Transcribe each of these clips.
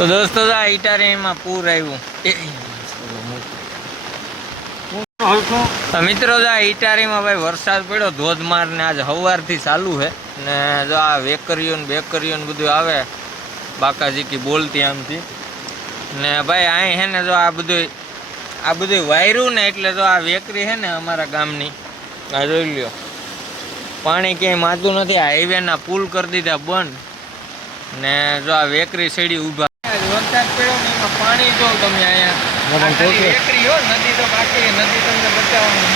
તો દોસ્તો આ ઇટારીમાં પૂર આવ્યું. તો મિત્રો આ ઇટારીમાં ભાઈ વરસાદ પડ્યો ધોધમાર ને આજ સવારથી ચાલુ છે ને જો આ વેકરીઓ ને બેકરીઓ ને બધું આવે બાકાજી કી બોલતી આમથી ને ભાઈ અહીં હે ને જો આ બધું વાયરું ને એટલે જો આ વેકરી છે ને અમારા ગામની આ જોઈ લ્યો પાણી ક્યાંય માતું નથી. હાઈવેના પુલ કરી દીધા બંધ ને જો આ વેકરી સેડી ઊભા વરસાદ પડ્યો ને એમાં પાણી જો તમે અહીંયા વેકરી હો નદી તો બાકી નદી તમને બચાવવાનું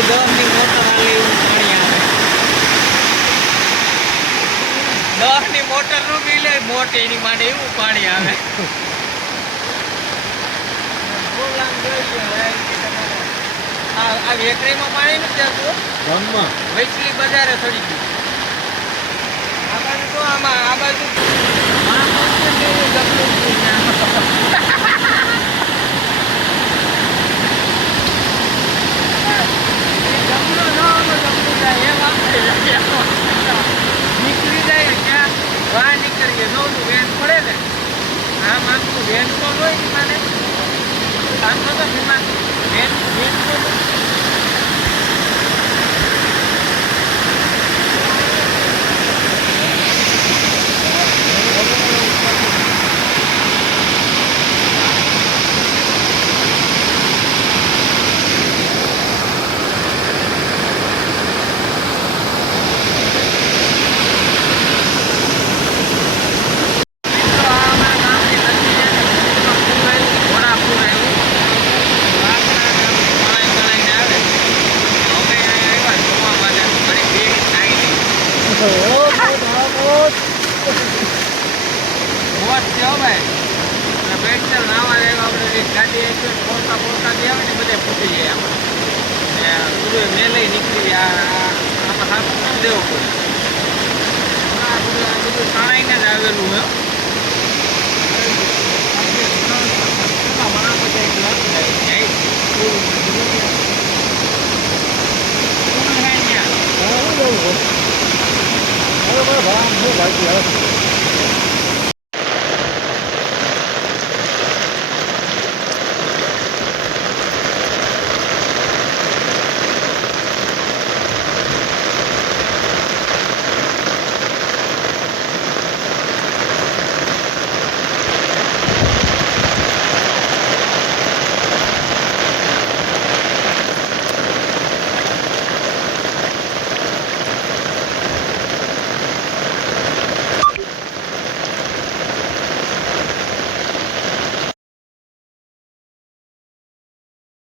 દસની મોટર હાલે એવું પાણી આવે. 10ની મોટર નું બિલ મોટી એની માટે એવું પાણી આવે. આ વેકરીમાં પાણી નથી આવતું ગામમાં વૈચલી બજારે ચડી ગયું. આ બાજુ તો આમાં આ બાજુ નીકળી જાય ક્યાં વાહ નીકળીએ જો વેન પડે ને આમ આખું વેન તો હોય મને આમ તો વેન ગાડી પોતા જે આવે ને બધે ફૂટી જાય આપણે બધું મેલે નીકળી આમાં સારું ન દેવું પડે. આ બધું તણાઈને જ આવેલું હે.